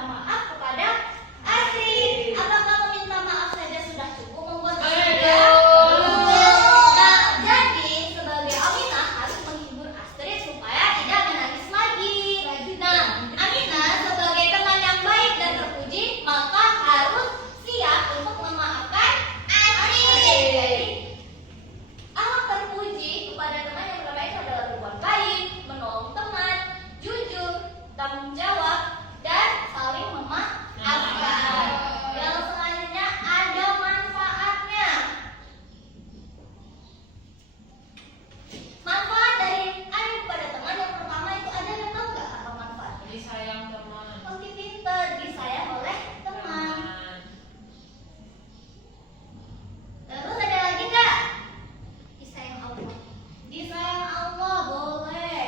meminta maaf kepada Astrid. Apakah meminta maaf saja sudah cukup membuat Astrid? Nah, jadi sebagai Aminah harus menghibur Astrid supaya tidak menangis lagi. Nah, Aminah sebagai teman yang baik dan terpuji, maka harus siap untuk memaafkan Astrid. Ahlak terpuji kepada teman yang terbaik adalah berbuat baik, menolong teman, jujur, tanggung jawab, dan saling memaafkan. Yang selanjutnya ada manfaatnya. Manfaat dari adik kepada teman yang pertama itu ada yang tahu nggak apa manfaatnya? Disayang teman. Pasti pinter, disayang oleh teman. Terus ada lagi nggak? Disayang Allah. Disayang Allah boleh.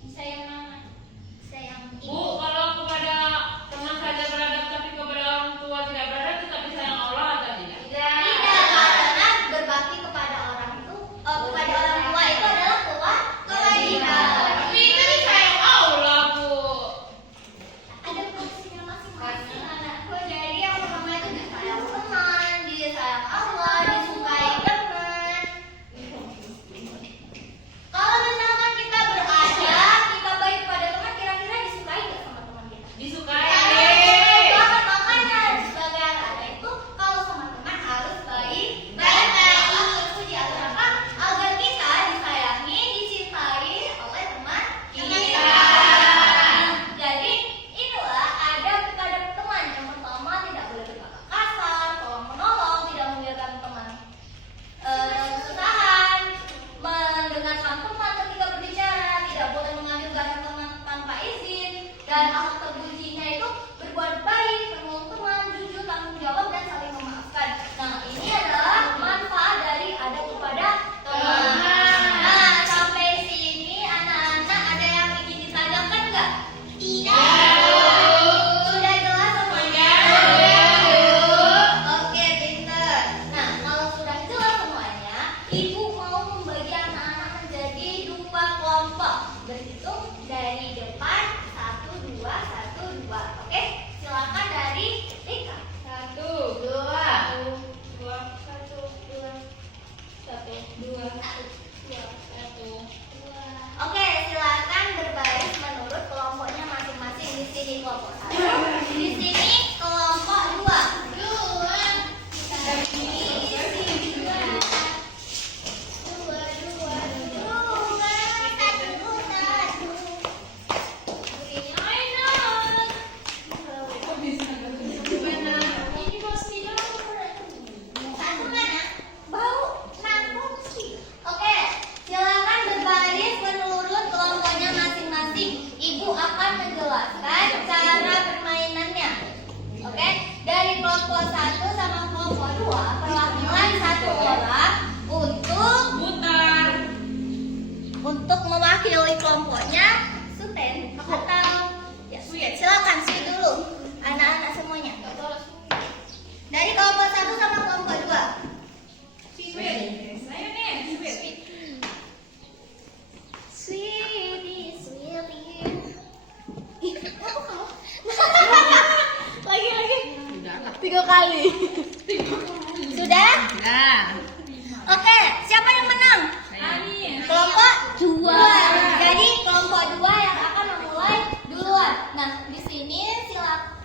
Disayang mana? Disayang Bu, ibu. kalau kepada teman saja beradab tapi kepada orang tua tidak beradab, tetap disayang Allah atau tidak? Tidak, karena berbakti kepada orang itu, kepada orang tua itu adalah kewajiban. Tapi itu disayang Allah, Bu. Ada fungsinya masing-masing anakku. Jadi yang pertama itu disayang teman, disayang Allah, disukai teman. Kalau misalkan kita beradab, kita baik kepada teman, kira-kira disukai nggak sama teman kita? Disukai. Banget, makanya sebagai anak itu kalau sama teman harus baik. Terpuji agar apa? Agar kita disayangi, dicintai oleh teman kita. Jadi inilah adab kepada teman. Yang pertama tidak boleh berkata kasar, tolong menolong, tidak membiarkan teman kesusahan, mendengarkan teman ketika berbicara, tidak boleh mengambil barang teman tanpa izin, dan akhlak terpujinya itu berbuat baik, menolong teman, jujur, tanggung jawab, dan saling memaafkan. Nah, ini adalah manfaat dari adab kepada teman. Nah, sampai sini anak-anak ada yang ingin ditanyakan nggak? Sudah jelas semuanya? Oke, pinter. Nah, kalau sudah jelas semuanya, ibu mau membagi anak-anak menjadi 2 kelompok. Berhitung dari depan 1, 2, 1, 2. Oke, silakan dari Rika. 1, 2, 2, 1, 2, 1, 2, 1. 1. Oke, silakan berbaris menurut kelompoknya masing-masing. Di sini kelompok 1, di sini kelompok 2. Oke, silakan berbaris menurut kelompoknya masing-masing. Ibu akan menjelaskan cara permainannya. Oke, dari kelompok 1 sama kelompok 2 perwakilan 1 orang untuk mewakili kelompoknya Suten atau ya Suten. Silakan Sui dulu anak-anak semuanya. Dari kelompok 1 sama kelompok 2. Sweetie, sweetie. Ih, apa kamu? Lagi. 3 kali. Sudah? Oke, siapa yang menang? Kelompok 2. Jadi kelompok 2 yang akan memulai duluan. Nah, di sini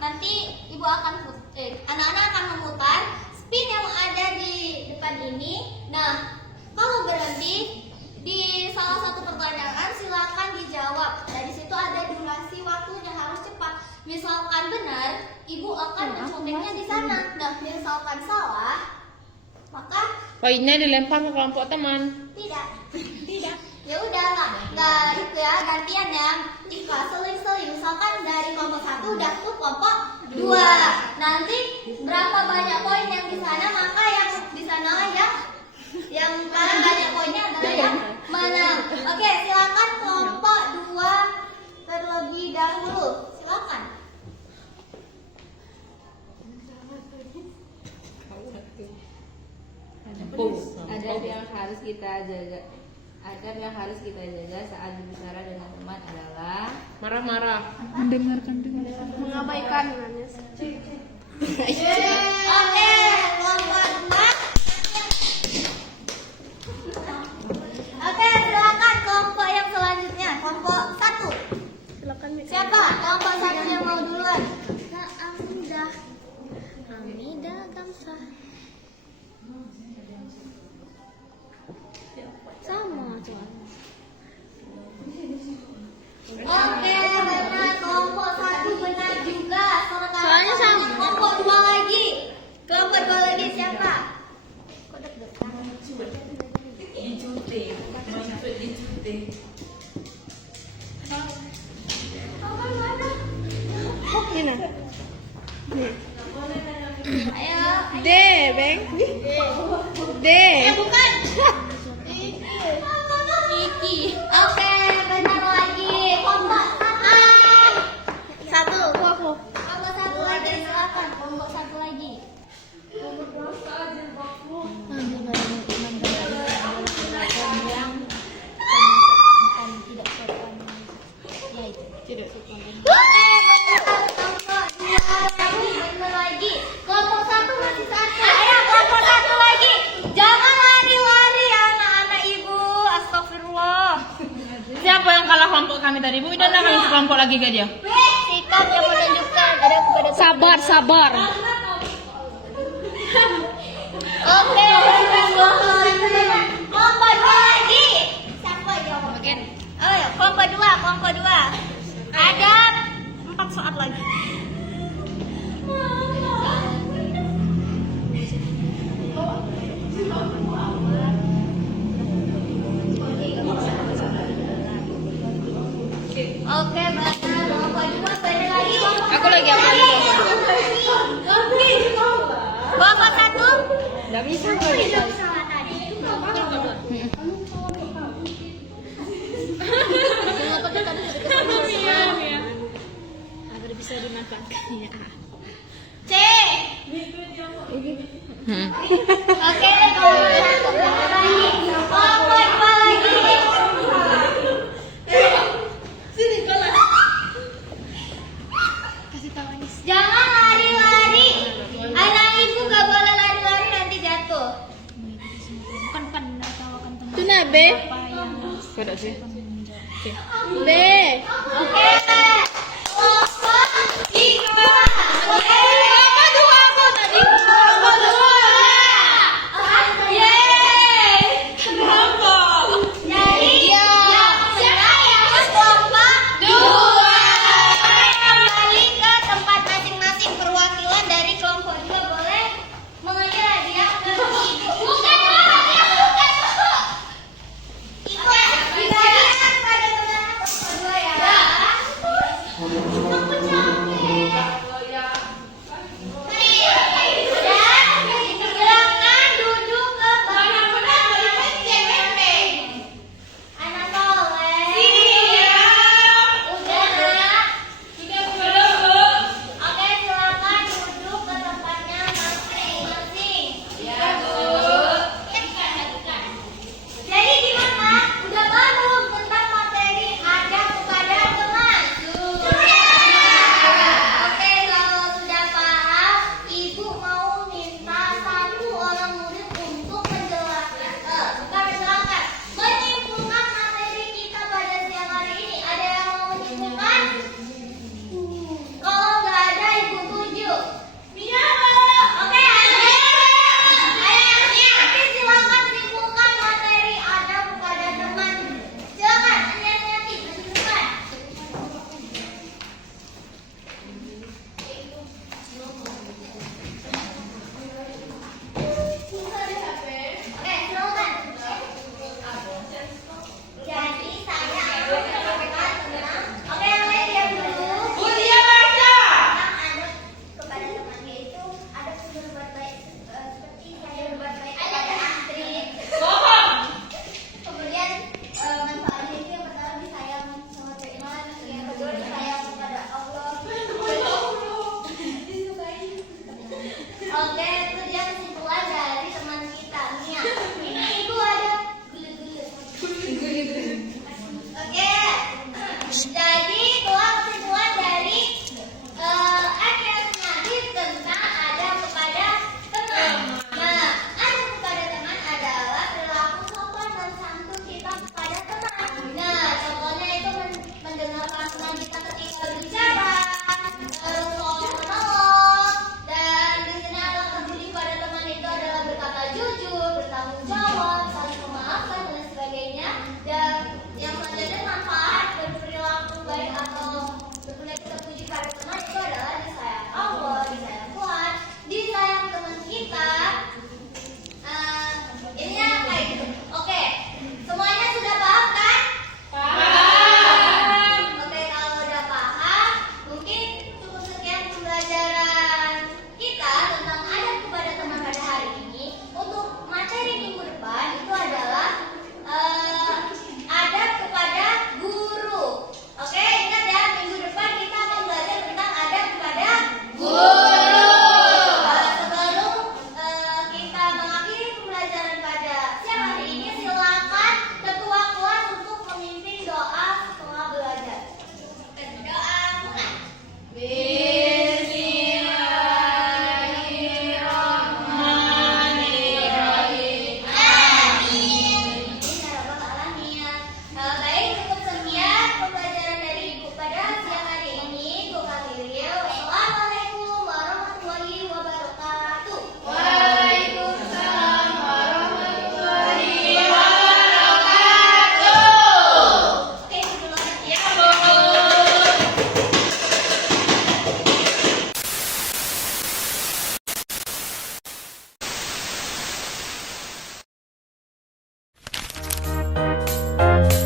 nanti ibu akan anak-anak akan memutar spin yang ada di depan ini. Nah, kalau berhenti di salah satu pertanyaan silakan dijawab. Dari situ ada durasi waktunya, harus cepat. Misalkan benar, ibu akan menconteknya di sana. Nah, misalkan salah, maka Poinnya dilempar ke kelompok teman. tidak. Ya udah nggak itu ya, gantian ya. Jika seling-seling, misalkan dari kelompok 1 udah ke kelompok 2. Nanti berapa banyak poin yang di sana, maka yang di sana yang paling banyak poinnya adalah yang menang. Oke, silakan kelompok 2 terlebih dahulu. Silakan. Ada yang harus kita jaga. agar yang harus kita jaga saat berbicara dengan teman adalah Marah-marah. Mengabaikan. Oke, kelompok 2. Oke, silakan kelompok yang selanjutnya. Kelompok 1. Silakan Mika. Siapa? Kelompok 1 yang mau duluan. Hamidah Kamsah. Sama tuan. Oke, benar. Kelompok 1 benar juga. Sekarang Soalnya sama. Kelompok 2 lagi. Kelompok 2 lagi siapa? Kok deg-degan? Kok ini? Ayo. D, Beng. D. Bukan. Iki. Oke, benar lagi. Kelompok 1. Kelompok 1 lagi silakan. Kelompok 1 lagi. Tidak suka. Benar lagi. Kelompok 1 masih 1. Ayo kelompok 1 lagi. Jangan lari-lari anak-anak ibu. Astagfirullah. Siapa yang kalah kelompok kami tadi? Bu, udah kami sekelompok lagi gak dia? Sikap yang menunjukkan ada kepada Sabar, sabar. Oke, kelompok 2 lagi. Siapa yang bagian? Oh ya, kelompok 2. Ada 4 saat lagi. Oke, benar. Kelompok 2 benar lagi. Aku lagi apa lagi? Kelompok 1. Gak bisa. Salah tadi. Agar bisa dimanfaatkan ya. C. Oke, kelompok 1 benar lagi. Kelompok 2 lagi. Kasih tahu Anis. Jangan lari-lari. Anak ibu gak boleh lari-lari nanti jatuh. Bukan penertawakan teman. Itu nah, B. Apa yang Kau sih? B. Oke. Kelompok 3. Oke. Kelompok 2 aku tadi. Kelompok 2. Yeay. Jadi siapa yang kelompok 2? Kembali ke tempat masing-masing. Perwakilan dari kelompok 2 boleh mengalir hadiah ke ibu. Bukan bukan. Ibu dibagikan pada kelompok 2 ya.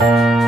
Astrid.